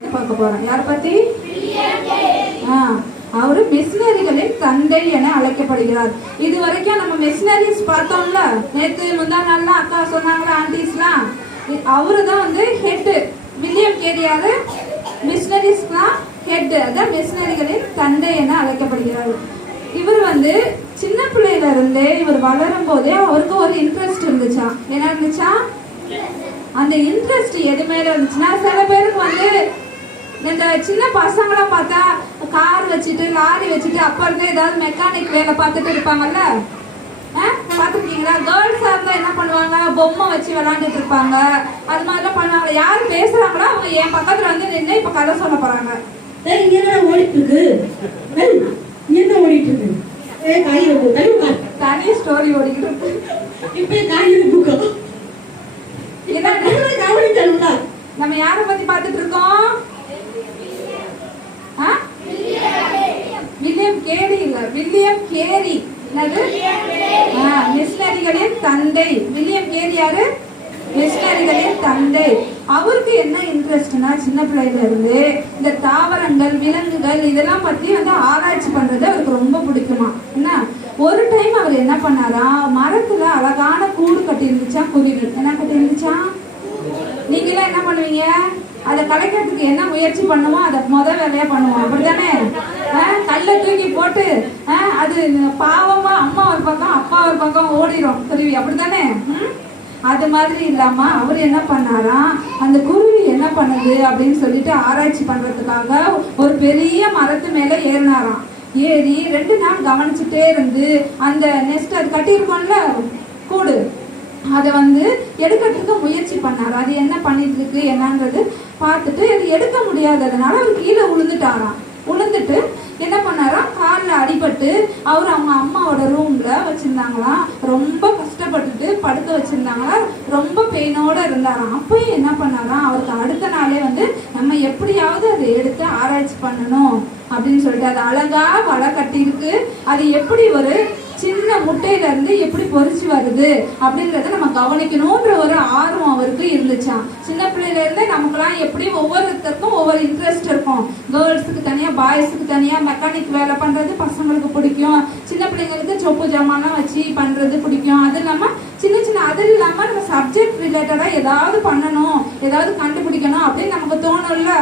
பார்க்க போறோம். யார் பத்தி? அவரு மிஷினரிகளின் தந்தை என அழைக்கப்படுகிறார். இது வரைக்கும் நம்ம மிஷினரிஸ் பார்த்தோம்ல? நேத்து முந்தா நாள்ல அக்கா சொன்னாங்களா ஆண்டிஸ்லாம் அவரு தான் வந்து ஹெட் வில்லியம் கேரியாரு மிஷினரிஸ்லாம் ஹெட் அதான் மிஷினரிகளின் தந்தை என அழைக்கப்படுகிறார். இவர் வந்து சின்ன பிள்ளையில இருந்தே இவர் வளரும் போதே அவருக்கு ஒரு இன்ட்ரெஸ்ட் இருந்துச்சா? என்ன இருந்துச்சா? அந்த இன்ட்ரெஸ்ட் எது மேல இருந்துச்சுன்னா சில பேருக்கு வந்து இந்த சின்ன பசங்களாம் பார்த்தா கார் வச்சுட்டு லாரி வச்சுட்டு அப்போ இருந்தே ஏதாவது மெக்கானிக் வேலை பார்த்துட்டு இருப்பாங்கல்ல? பார்த்துருக்கீங்களா? கேர்ள்ஸாக இருந்தால் என்ன பண்ணுவாங்க? பொம்மை வச்சு விளாண்டுட்டு இருப்பாங்க. அது மாதிரிலாம் பண்ணுவாங்க யார் பேசுகிறாங்களோ அவங்க என் பக்கத்தில் வந்து நின்று இப்போ கதை சொல்ல போகிறாங்க ஏய், என்ன ஓடிட்டு இருக்கு? என்ன ஓடிட்டு இருக்கு? கை கை உட்கார் தனி ஸ்டோரி ஓடிக்கிட்டு இருக்கு இப்ப காய் இருக்கு என்ன கவனிக்கணும்ல நம்ம யாரை பத்தி பார்த்துட்டு இருக்கோம் ஆ? வில்லியம் கேரி இல்ல வில்லியம் கேரி என்னது ஆ, மிஷினரிகளின் தந்தை வில்லியம் கேரி யாரு மிஷினரிகளின் தந்தை அவருக்கு என்ன இன்ட்ரெஸ்ட்னா சின்ன பிள்ளையில இருந்து இந்த தாவரங்கள் விலங்குகள் இதெல்லாம் பத்தி வந்து ஆராய்ச்சி பண்றது அவருக்கு ரொம்ப பிடிக்குமா? என்ன? ஒரு டைம் அவர் என்ன பண்ணாரா மரத்துல அழகான கூடு கட்டி இருந்துச்சா குருவி? என்ன கட்டி இருந்துச்சா நீங்களாம் என்ன பண்ணுவீங்க? அதை கலைக்கிறதுக்கு என்ன முயற்சி பண்ணுமோ அதை முத வேலையா பண்ணுவோம். அப்படிதானே கல்லை தூக்கி போட்டு அது பாவமா அம்மா ஒரு பக்கம் அப்பா ஒரு பக்கம் ஓடிரும் குருவி. அப்படிதானே அது மாதிரி இல்லாம அவர் என்ன பண்ணாரா? அந்த குருவி என்ன பண்ணுது அப்படின்னு சொல்லிட்டு ஆராய்ச்சி பண்றதுக்காக ஒரு பெரிய மரத்து மேல ஏறினாராம். ஏறி ரெண்டு நாள் கவனிச்சுட்டே இருந்து அந்த நெஸ்ட் அது கட்டியிருக்கோம்ல கூடு. அதை வந்து எடுக்கிறதுக்கு முயற்சி பண்ணார். அது என்ன பண்ணிட்டு இருக்கு என்னன்றது பார்த்துட்டு அது எடுக்க முடியாததுனால அவர் கீழே விழுந்துட்டாராம் உளுந்துட்டு என்ன பண்ணாராம் காலில் அடிபட்டு அவர் அவங்க அம்மாவோட ரூமில் வச்சுருந்தாங்களாம் ரொம்ப கஷ்டப்பட்டுட்டு படுக்க வச்சுருந்தாங்களா ரொம்ப பெயினோடு இருந்தாராம். அப்பயும் என்ன பண்ணாராம் அவருக்கு அடுத்த நாளே வந்து நம்ம எப்படியாவது அதை எடுத்து ஆராய்ச்சி பண்ணணும் அப்படின்னு சொல்லிட்டு அது அழகாக வலை கட்டியிருக்கு. அது எப்படி ஒரு சின்ன முட்டையில இருந்து எப்படி பொறிச்சு வருது அப்படின்றத நம்ம கவனிக்கணும்ன்ற ஒரு ஆர்வம் அவருக்கு இருந்துச்சாம். சின்ன பிள்ளையில இருந்தே நமக்குலாம் எப்படி ஒவ்வொருத்தருக்கும் ஒவ்வொரு இன்ட்ரெஸ்ட் இருக்கும். கேர்ள்ஸுக்கு தனியா பாய்ஸுக்கு தனியா மெக்கானிக் வேலை பண்றது பசங்களுக்கு பிடிக்கும். சின்ன பிள்ளைங்களுக்கு சொப்பு ஜாமான்லாம் வச்சு பண்றது பிடிக்கும். அது இல்லாம சின்ன சின்ன அது இல்லாம நம்ம சப்ஜெக்ட் ரிலேட்டடா ஏதாவது பண்ணணும் ஏதாவது கண்டுபிடிக்கணும் அப்படின்னு நமக்கு தோணும்ல.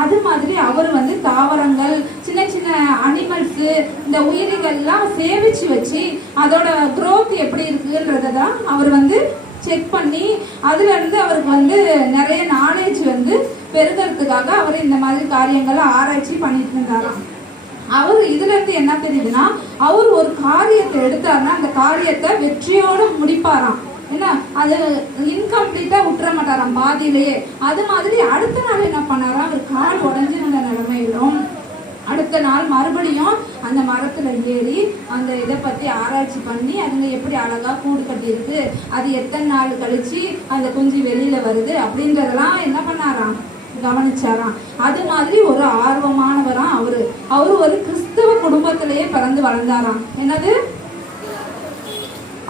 அது மாதிரி அவர் வந்து தாவரங்கள் சின்ன சின்ன அனிமல்ஸு இந்த உயிரிகள்லாம் சேவிச்சு வச்சு அதோட குரோத் எப்படி இருக்குன்றத தான் அவர் வந்து செக் பண்ணி அதுலேருந்து அவருக்கு வந்து நிறைய நாலேஜ் வந்து பெருகிறதுக்காக அவர் இந்த மாதிரி காரியங்களை ஆராய்ச்சி பண்ணிட்டு இருந்தாராம் அவர் இதுல இருந்து என்ன தெரியுதுன்னா அவர் ஒரு காரியத்தை எடுத்தாருன்னா அந்த காரியத்தை வெற்றியோட முடிப்பாராம். என்ன அது இன்கம்ப்ளீட்டா விட்டுற மாட்டாராம் பாதியிலேயே. அது மாதிரி அடுத்த நாள் என்ன பண்ணாராம் அவர் கால் உடஞ்சிருந்த நிலைமையிலும் அடுத்த நாள் மறுபடியும் அந்த மரத்துல ஏறி அந்த இதை பத்தி ஆராய்ச்சி பண்ணி அதுங்க எப்படி அழகா கூடு கட்டியிருக்கு அது எத்தனை நாள் கழிச்சு அந்த குஞ்சு வெளியில வருது அப்படின்றதெல்லாம் என்ன பண்ணாராம்? கவனிச்சாராம். அது மாதிரி ஒரு ஆர்வமானவராம் அவரு. அவரு ஒரு கிறிஸ்தவ குடும்பத்திலேயே பிறந்து வளர்ந்தாராம். என்னது?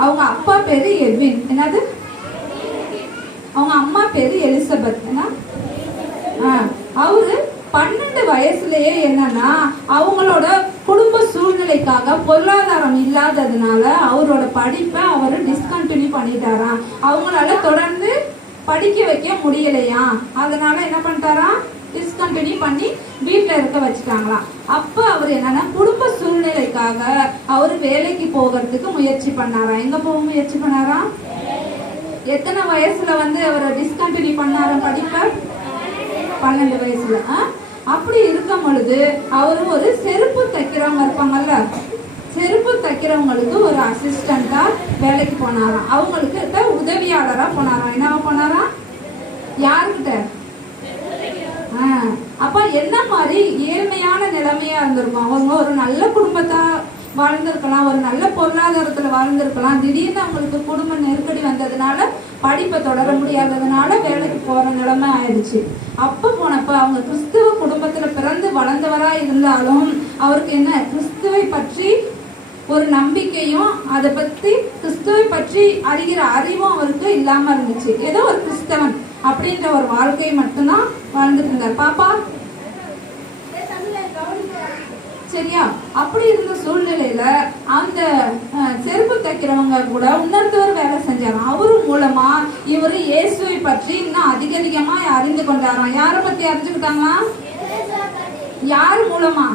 அவங்க அப்பா பேரு எட்வின் என்னது? அவங்க அம்மா பேரு எலிசபெத். என்ன? ஆ, அவரு பன்னெண்டு வயசுலயே என்னன்னா அவங்களோட குடும்ப சூழ்நிலைக்காக பொருளாதாரம் இல்லாததுனால அவரோட படிப்பை அவர் டிஸ்கண்டினியூ பண்ணிட்டாராம். அவங்களால தொடர்ந்து படிக்க வைக்க முடியலையா அதனால என்ன பண்ணிட்டாராம்? டிஸ்கண்டினியூ பண்ணி வீட்டில் இருக்க வச்சுட்டாங்களாம். அப்போ அவர் என்னன்னா குடும்ப சூழ்நிலைக்காக அவர் வேலைக்கு போகிறதுக்கு முயற்சி பண்ணாராம் எங்க போக முயற்சி பண்ணாராம் எத்தனை வயசுல வந்து அவர் டிஸ்கண்டினியூ பண்ணாராம் படிப்பை? பன்னெண்டு வயசுல. ஆ? அப்படி இருக்கும் பொழுது அவர் ஒரு செருப்பு தைக்கிறவங்க இருப்பாங்கல்ல? செருப்பு தைக்கிறவங்களுக்கு ஒரு அசிஸ்டண்டா வேலைக்கு போனாராம். அவங்களுக்கு உதவியாளராக உதவியாளரா போனாராம். என்னவா போனாராம்? யாருக்கிட்ட அப்ப என்ன மாதிரி ஏழ்மையான நிலைமையா இருந்திருக்கும்? அவங்க ஒரு நல்ல குடும்பத்தா வாழ்ந்திருக்கலாம் ஒரு நல்ல பொருளாதாரத்துல வாழ்ந்திருக்கலாம். திடீர்னு அவங்களுக்கு குடும்ப நெருக்கடி வந்ததுனால படிப்பை தொடர முடியாததுனால வேலைக்கு போற நிலைமை ஆயிடுச்சு. அப்ப போனப்ப அவங்க கிறிஸ்துவ குடும்பத்துல பிறந்து வளர்ந்தவரா இருந்தாலும் அவருக்கு என்ன? கிறிஸ்துவை பற்றி ஒரு நம்பிக்கையும் அதை பத்தி கிறிஸ்துவை பற்றி அறிகிற அறிவும் அவருக்கு இல்லாம இருந்துச்சு. ஏதோ ஒரு கிறிஸ்தவன். அப்படின்ற ஒரு வாழ்க்கையை மட்டும்தான் வாழ்ந்துட்டு இருந்தார். பாப்பா? சரியா? அப்படி இருந்த சூழ்நிலையில அந்த செருப்பு தைக்கிறவங்க கூட இன்னொருத்தவர் வேலை செஞ்சாராம் அவரு மூலமா இவரு இயேசுவை பற்றி இன்னும் அதிக அதிகமா அறிந்து கொண்டாராம். யாரை பத்தி அறிஞ்சுக்கிட்டாங்களா? யார் மூலமா?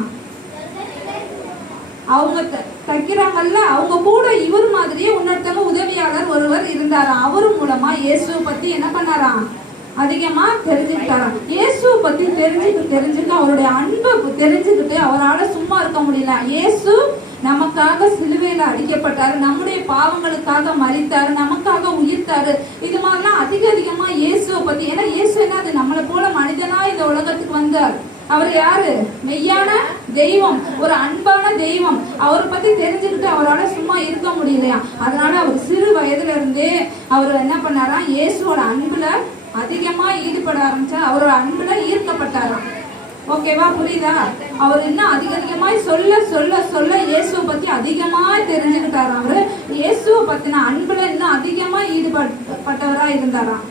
அவங்க த- தைக்கிறாங்கல்ல அவங்க கூட இவர் மாதிரியே இன்னொருத்தவங்க உதவியாளர் ஒருவர் இருந்தாராம். அவர் மூலமா இயேசுவை பத்தி என்ன பண்ணாராம்? அதிகமா தெரிஞ்சுக்கிட்டாராம். இயேசுவை பத்தி தெரிஞ்சுக்க தெரிஞ்சுக்க அவருடைய அன்பை தெரிஞ்சுக்கிட்டு அவரால் சும்மா இருக்க முடியல. இயேசு நமக்காக சிலுவையில அடிக்கப்பட்டாரு. நம்முடைய பாவங்களுக்காக மறித்தாரு. நமக்காக உயிர்த்தாரு. இது மாதிரிலாம் அதிக அதிகமா இயேசுவை பத்தி ஏன்னா இயேசு என்னது? நம்மளை போல மனிதனா இந்த உலகத்துக்கு வந்தார். அவர் யாரு? மெய்யான தெய்வம் ஒரு அன்பான தெய்வம். அவரை பத்தி தெரிஞ்சுக்கிட்டு அவரால் சும்மா இருக்க முடியலையா? அதனால அவர் சிறு வயதுல இருந்தே அவர் என்ன பண்ணாராம் இயேசுவோட அன்புல அதிகமா ஈடுபட ஆரம்பிச்சா அவரோட அன்புல ஈர்க்கப்பட்டாராம் ஓகேவா புரியுதா? அவர் இன்னும் அதிக அதிகமாய் சொல்ல சொல்ல சொல்ல இயேசுவை பத்தி அதிகமா தெரிஞ்சுக்கிட்டாராம் அவரு. இயேசுவை பத்தின அன்புல இன்னும் அதிகமா ஈடுபட்டவரா இருந்தாராம்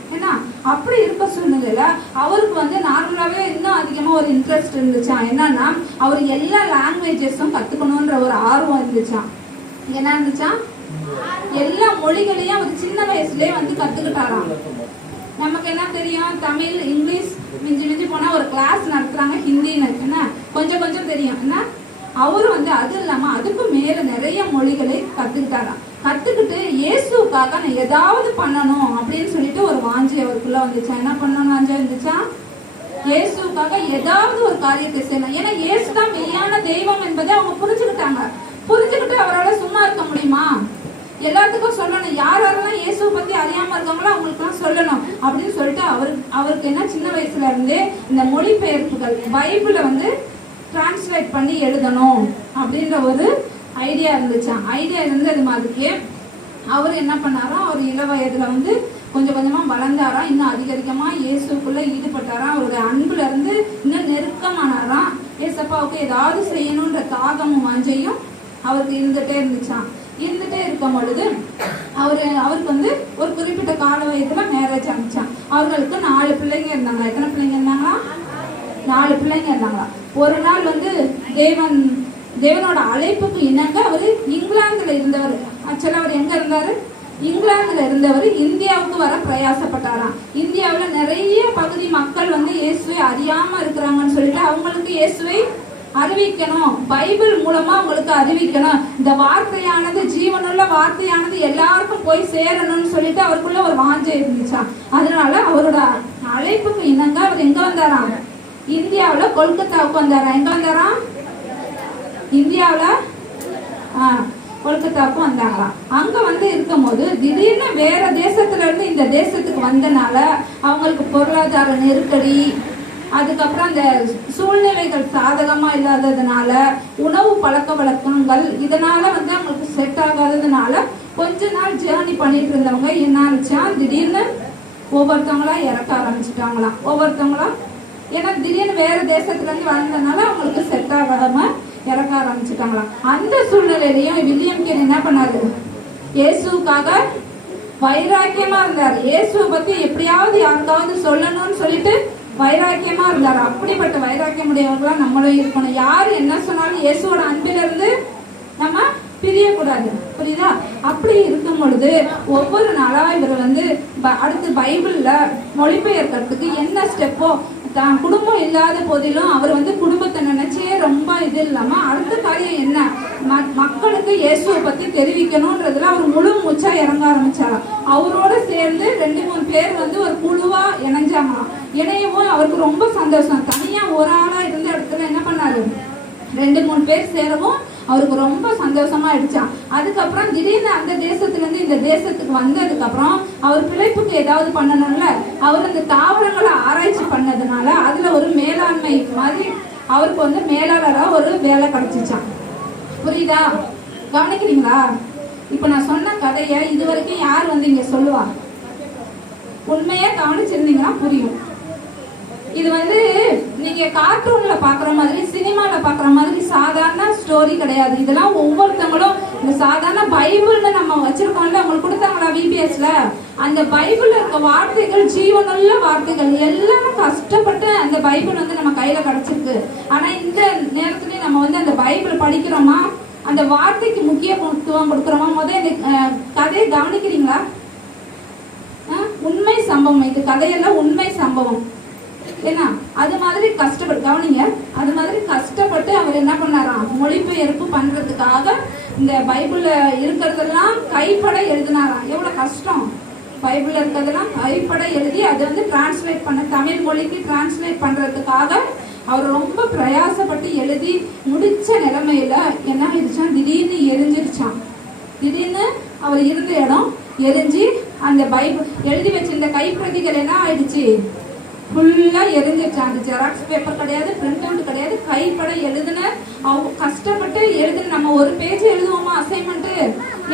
அப்படி இருக்க சூழ்நிலையில அவருக்கு வந்து நார்மலாகவே இன்னும் அதிகமாக ஒரு இன்ட்ரெஸ்ட் இருந்துச்சான் என்னன்னா அவர் எல்லா லாங்குவேஜஸும் கற்றுக்கணுன்ற ஒரு ஆர்வம் இருந்துச்சான் என்ன இருந்துச்சான் எல்லா மொழிகளையும் அவர் சின்ன வயசுலயே வந்து கற்றுக்கிட்டாராம் நமக்கு என்ன தெரியும்? தமிழ் இங்கிலீஷ் மிஞ்சி மிஞ்சி போனால் ஒரு கிளாஸ் நடத்துகிறாங்க ஹிந்தின்னு. என்ன? கொஞ்சம் கொஞ்சம் தெரியும். என்ன? அவர் வந்து அது இல்லாமல் அதுக்கும் மேலே நிறைய மொழிகளை கற்றுக்கிட்டாராம் கத்துக்கிட்டு இயேசுக்காக நான் ஏதாவது பண்ணணும் அப்படின்னு சொல்லிட்டு ஒரு வாஞ்சி அவருக்குள்ள வந்துச்சா. என்ன பண்ணணும் வாஞ்சா இருந்துச்சா? இயேசுக்காக ஏதாவது ஒரு காரியத்தை செய்யணும். ஏன்னா இயேசு தான் மெய்யான தெய்வம் என்பதை அவங்க புரிஞ்சுக்கிட்டாங்க. புரிஞ்சுக்கிட்டு அவரால் சும்மா இருக்க முடியுமா? எல்லாத்துக்கும் சொல்லணும். யார் யாரெல்லாம் இயேசுவை பத்தி அறியாம இருக்காங்களோ அவங்களுக்குலாம் சொல்லணும் அப்படின்னு சொல்லிட்டு அவர் அவருக்கு என்ன சின்ன வயசுல இருந்தே இந்த மொழிபெயர்ப்புகள் பைபிளை வந்து டிரான்ஸ்லேட் பண்ணி எழுதணும் அப்படின்ற ஒரு ஐடியா இருந்துச்சான் ஐடியா இருந்தது மாதிரியே அவர் என்ன பண்ணாரா? அவர் இள வயதுல வந்து கொஞ்சம் கொஞ்சமா வளர்ந்தாரா? இன்னும் அதிக இயேசுக்குள்ளே இயேசுக்குள்ள ஈடுபட்டாராம் அவருடைய அன்புல இருந்து இன்னும் நெருக்கமானாராம் ஏசப்பாவுக்கு ஏதாவது செய்யணுன்ற தாகமும் வாஞ்சையும் அவருக்கு இருந்துட்டே இருந்துச்சான் இருந்துட்டே இருக்கும் பொழுது அவரு அவருக்கு வந்து ஒரு குறிப்பிட்ட கால வயதுல மேரேஜ் ஆனிச்சான் அவர்களுக்கு நாலு பிள்ளைங்க இருந்தாங்க எத்தனை பிள்ளைங்க இருந்தாங்களா? நாலு பிள்ளைங்க இருந்தாங்களா? ஒரு நாள் வந்து தேவன் தேவனோட அழைப்புக்கு இணங்க அவர் இங்கிலாந்துல இருந்தவர். ஆக்சுவலா அவர் எங்க இருந்தாரு? இங்கிலாந்துல இருந்தவர். இந்தியாவுக்கு வர பிரயாசப்பட்டாராம். இந்தியாவில் நிறைய பகுதி மக்கள் வந்து இயேசுவை அறியாம இருக்கிறாங்கன்னு சொல்லிட்டு அவங்களுக்கு இயேசுவை அறிவிக்கணும். பைபிள் மூலமா அவங்களுக்கு அறிவிக்கணும். இந்த வார்த்தையானது ஜீவனுள்ள வார்த்தையானது எல்லாருக்கும் போய் சேரணும்னு சொல்லிட்டு அவருக்குள்ள ஒரு வாஞ்சை இருந்துச்சாம். அதனால அவரோட அழைப்புக்கு இணங்க அவர் எங்க வந்தாராம்? இந்தியாவில் கொல்கத்தாவுக்கு வந்தாராம். எங்க வந்தாராம்? இந்தியாவில் கொல்கத்தாவுக்கும் வந்தாங்களாம். அங்க வந்து இருக்கும்போது திடீர்னு வேற தேசத்துல இருந்து இந்த தேசத்துக்கு வந்தனால அவங்களுக்கு பொருளாதார நெருக்கடி அதுக்கப்புறம் அந்த சூழ்நிலைகள் சாதகமா இல்லாததுனால உணவு பழக்க வழக்கங்கள் இதனால வந்து அவங்களுக்கு செட் ஆகாததுனால கொஞ்ச நாள் ஜேர்னி பண்ணிட்டு இருந்தவங்க என்னச்சா திடீர்னு ஒவ்வொருத்தவங்களா இறக்க ஆரம்பிச்சிட்டாங்களாம். ஒவ்வொருத்தவங்களா ஏன்னா திடீர்னு வேற தேசத்துல இருந்து வந்ததுனால அவங்களுக்கு செட் ஆகாம இறக்க ஆரம்பிச்சிட்டாங்களாம் அந்த சூழ்நிலையிலையும் வில்லியம் கேன் என்ன பண்ணாரு? இயேசுக்காக வைராக்கியமா இருந்தார். இயேசுவை பத்தி எப்படியாவது யாருக்காவது சொல்லணும்னு சொல்லிட்டு வைராக்கியமா இருந்தார். அப்படிப்பட்ட வைராக்கியம் உடையவர்களா நம்மளும் இருக்கணும். யார் என்ன சொன்னாலும் இயேசுவோட அன்பில இருந்து நம்ம பிரியக்கூடாது. புரியுதா? அப்படி இருக்கும் பொழுது ஒவ்வொரு நாளா இவர் வந்து ப- அடுத்து பைபிள்ல மொழிபெயர்க்கிறதுக்கு என்ன ஸ்டெப்போ தான் குடும்பம் இல்லாத போதிலும் அவர் வந்து குடும்பத்தை நினைச்சே ரொம்ப இது இல்லாம அடுத்த காரியம் என்ன? மக்களுக்கு இயேசுவை பத்தி தெரிவிக்கணும்ன்றதுல அவர் முழு மூச்சா இறங்க ஆரம்பிச்சாராம். அவரோட சேர்ந்து ரெண்டு மூணு பேர் வந்து ஒரு குழுவா இணைஞ்சாங்களாம். இணையவும் அவருக்கு ரொம்ப சந்தோஷம். தனியா ஒரு ஆளா இருந்த இடத்துல என்ன பண்ணாரு? ரெண்டு மூணு பேர் சேரவும் அவருக்கு ரொம்ப சந்தோஷமா ஆயிடுச்சா அதுக்கப்புறம் திடீர்னு அந்த தேசத்துல இருந்து இந்த தேசத்துக்கு வந்ததுக்கு அப்புறம் அவர் பிழைப்புக்கு ஏதாவது பண்ணணும்ல? அவர் அந்த தாவரங்களை ஆராய்ச்சி பண்ணதுனால அதுல ஒரு மேலாண்மை மாதிரி அவருக்கு வந்து மேலாளரா ஒரு வேலை கிடைச்சிச்சான் புரியுதா? கவனிக்கிறீங்களா? இப்ப நான் சொன்ன கதையை இது வரைக்கும் யார் வந்து இங்க சொல்லுவா? உண்மையா கவனிச்சிருந்தீங்கன்னா புரியும். இது வந்து நீங்க கார்ட்டூன்ல பாக்குற மாதிரி சினிமால பாக்குற மாதிரி சாதாரண ஸ்டோரி கிடையாது. இதெல்லாம் ஒவ்வொருத்தவங்களும் இந்த சாதாரண பைபிள்னு நம்ம வச்சிருக்கோம்ல அவங்களுக்கு கொடுத்தாங்களா பிபிஎஸ்ல அந்த பைபிள் இருக்க வார்த்தைகள் ஜீவனுள்ள வார்த்தைகள் எல்லாரும் கஷ்டப்பட்டு அந்த பைபிள் வந்து நம்ம கையில கிடைச்சிருக்கு. ஆனா இந்த நேரத்துலயும் நம்ம வந்து அந்த பைபிள் படிக்கிறோமா? அந்த வார்த்தைக்கு முக்கியத்துவம் கொடுக்குறோமா? முதல் இந்த கதையை கவனிக்கிறீங்களா? உண்மை சம்பவம். இது கதையெல்லாம் உண்மை சம்பவம். ஏன்னா அது மாதிரி கஷ்டப்பட்டு கவனிங்க அது மாதிரி கஷ்டப்பட்டு அவர் என்ன பண்ணாராம்? மொழிபெயர்ப்பு பண்றதுக்காக இந்த பைபிள்ல இருக்கிறதெல்லாம் கைப்பட எழுதினாராம். எவ்வளவு கஷ்டம். பைபிள் இருக்கிறதெல்லாம் கைப்பட எழுதி அதை வந்து டிரான்ஸ்லேட் பண்ண தமிழ் மொழிக்கு டிரான்ஸ்லேட் பண்றதுக்காக அவர் ரொம்ப பிரயாசப்பட்டு எழுதி முடிச்ச நிலைமையில என்ன ஆயிடுச்சான் திடீர்னு எரிஞ்சிருச்சான் திடீர்னு அவர் இருந்த இடம் எரிஞ்சு அந்த பைபிள் எழுதி வச்சிருந்த கைப்பிரதிகள் என்ன ஆயிடுச்சு? ஃபுல்லா எரிஞ்சிருச்சு அந்த ஜெராக்ஸ் பேப்பர் கிடையாது பிரிண்ட் அவுட் கிடையாது. கைப்பட எழுதுன அவங்க கஷ்டப்பட்டு எழுதுன நம்ம ஒரு பேஜ் எழுதுவோமா அசைன்மெண்ட்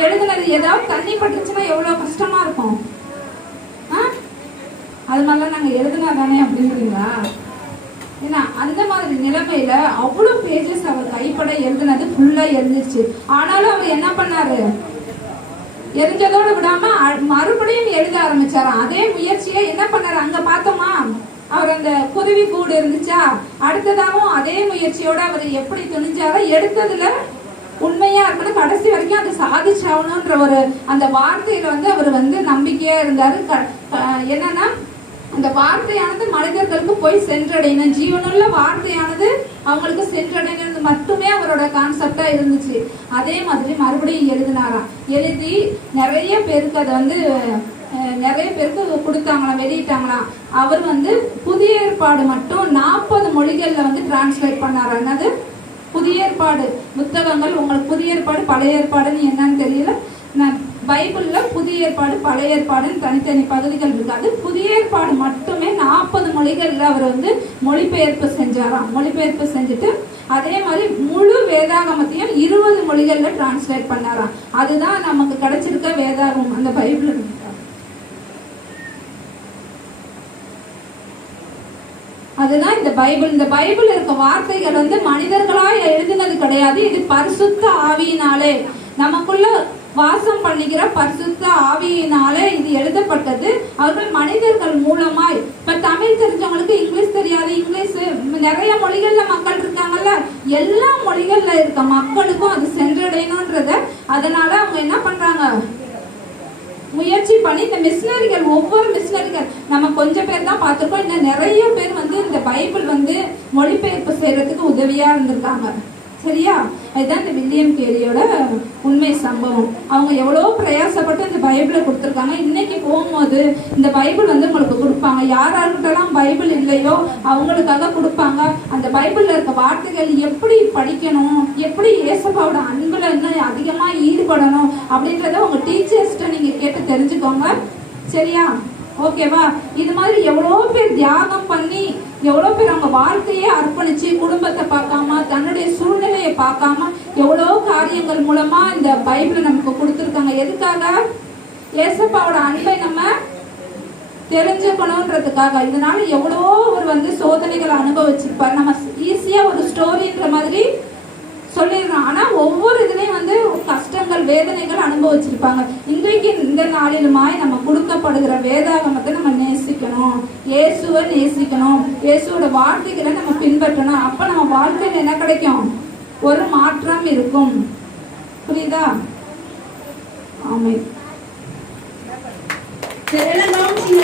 எழுதுனது ஏதாவது தண்ணி பட்டுச்சுன்னா எவ்வளவு கஷ்டமா இருக்கும்? ஆ? அது மாதிரிலாம் நாங்க எழுதுனா தானே அப்படின்றீங்களா? ஏன்னா அந்த மாதிரி நிலைமையில அவ்வளவு பேஜஸ் அவர் கைப்பட எழுதுனது ஃபுல்லா எழுதிருச்சு ஆனாலும் அவர் என்ன பண்ணாரு? எரிஞ்சதோடு விடாம மறுபடியும் எழுத ஆரம்பிச்சாராம். அதே முயற்சியை என்ன பண்ணாரு? அங்க பார்த்தோமா? அவர் அந்த குருவி கூடு இருந்துச்சா? அடுத்ததாகவும் அதே முயற்சியோட அவர் எப்படி துணிஞ்சாரோ எடுத்ததுல உண்மையா இருக்கணும். கடைசி வரைக்கும் அதை சாதிச்சாகணுன்ற ஒரு அந்த வார்த்தையில வந்து அவர் வந்து நம்பிக்கையா இருந்தாரு. க- என்னன்னா அந்த வார்த்தையானது மனிதர்களுக்கு போய் சென்றடையணும். ஜீவனுள்ள வார்த்தையானது அவங்களுக்கு சென்றடைங்கிறது மட்டுமே அவரோட கான்செப்டா இருந்துச்சு. அதே மாதிரி மறுபடியும் எழுதினாராம். எழுதி நிறைய பேருக்கு அதை வந்து நிறைய பேருக்கு கொடுத்தாங்களாம் வெளியிட்டாங்களாம். அவர் வந்து புதிய ஏற்பாடு மட்டும் நாற்பது மொழிகளில் வந்து டிரான்ஸ்லேட் பண்ணாரா என்னது? புதிய ஏற்பாடு. புத்தகங்கள் உங்களுக்கு புதிய ஏற்பாடு பழைய ஏற்பாடுன்னு என்னன்னு தெரியல. நான் பைபிள்ல புதிய ஏற்பாடு பழைய ஏற்பாடுன்னு தனித்தனி பகுதிகள் இருக்கு. அது புதிய ஏற்பாடு மட்டுமே நாற்பது மொழிகள்ல அவர் வந்து மொழிபெயர்ப்பு செஞ்சாராம். மொழிபெயர்ப்பு செஞ்சுட்டு அதே மாதிரி முழு வேதாகமத்தையும் இருபது மொழிகள்ல டிரான்ஸ்லேட் பண்ணாராம். அதுதான் நமக்கு கிடைச்சிருக்க வேதாகம் அந்த பைபிள் அதுதான் இந்த பைபிள். இந்த பைபிள் இருக்க வார்த்தைகள் வந்து மனிதர்களா எழுதினது கிடையாது. இது பரிசுத்த ஆவியினாலே. நமக்குள்ள வாசம் பண்ணிக்கிற பரிசுத்த ஆவியினால இது எழுதப்பட்டது. அவர்கள் மனிதர்கள் மூலமாய். இப்ப தமிழ் தெரிஞ்சவங்களுக்கு இங்கிலீஷ் தெரியாது இங்கிலீஷ் நிறைய மொழிகள்ல மக்கள் இருக்காங்கல்ல. எல்லா மொழிகள்ல இருக்க மக்களுக்கும் அது சென்றடையணும்ன்றத அதனால அவங்க என்ன பண்றாங்க? முயற்சி பண்ணி இந்த மிஷினரிகள் ஒவ்வொரு மிஷினரிகள் நம்ம கொஞ்சம் பேர் தான் பார்த்துருக்கோம். இன்னும் நிறைய பேர் வந்து இந்த பைபிள் வந்து மொழிபெயர்ப்பு செய்யறதுக்கு உதவியா இருந்திருக்காங்க. சரியா? இதுதான் இந்த வில்லியம் கேரியோட உண்மை சம்பவம். அவங்க எவ்வளோ பிரயாசப்பட்டு இந்த பைபிளை கொடுத்துருக்காங்க. இன்னைக்கு போகும்போது இந்த பைபிள் வந்து உங்களுக்கு கொடுப்பாங்க. யார் யாருக்கிட்டலாம் பைபிள் இல்லையோ அவங்களுக்காக கொடுப்பாங்க. அந்த பைபிளில் இருக்க வார்த்தைகள் எப்படி படிக்கணும்? எப்படி இயேசப்பாவோட அன்புல இன்னும் அதிகமாக ஈடுபடணும்? அப்படின்றத உங்க டீச்சர்ஸ்கிட்ட நீங்கள் கேட்டு தெரிஞ்சுக்கோங்க. சரியா? ஓகேவா? இது மாதிரி எவ்வளோ பேர் தியாகம் பண்ணி எவ்வளோ பேர் அவங்க வாழ்க்கையே அர்ப்பணிச்சு குடும்பத்தை பார்க்காம தன்னுடைய சூழ்நிலையை பார்க்காம எவ்வளோ காரியங்கள் மூலமா இந்த பைபிளை நமக்கு கொடுத்துருக்காங்க. எதுக்காக? ஏசப்பாவோட அன்பை நம்ம தெரிஞ்சுக்கணுன்றதுக்காக. இதனால எவ்வளோ ஒரு வந்து சோதனைகளை அனுபவிச்சிருப்பார். நம்ம ஈஸியா ஒரு ஸ்டோரின்ற மாதிரி சொல்லிடுறோம். ஆனா ஒவ்வொரு இதுலயும் வந்து துன்பங்கள் வேதனைகள் அனுபவிச்சிருப்பாங்க. இன்றைக்கு இந்த நாளிலுமாய் நம்ம கொடுக்கப்படுகிற வேதாகமத்தை நம்ம நேசிக்கணும். இயேசுவை நேசிக்கணும். இயேசுவோட வார்த்தைகளை நம்ம பின்பற்றணும். அப்ப நம்ம வாழ்க்கையில் என்ன கிடைக்கும்? ஒரு மாற்றம் இருக்கும். புரியுதா? ஆமை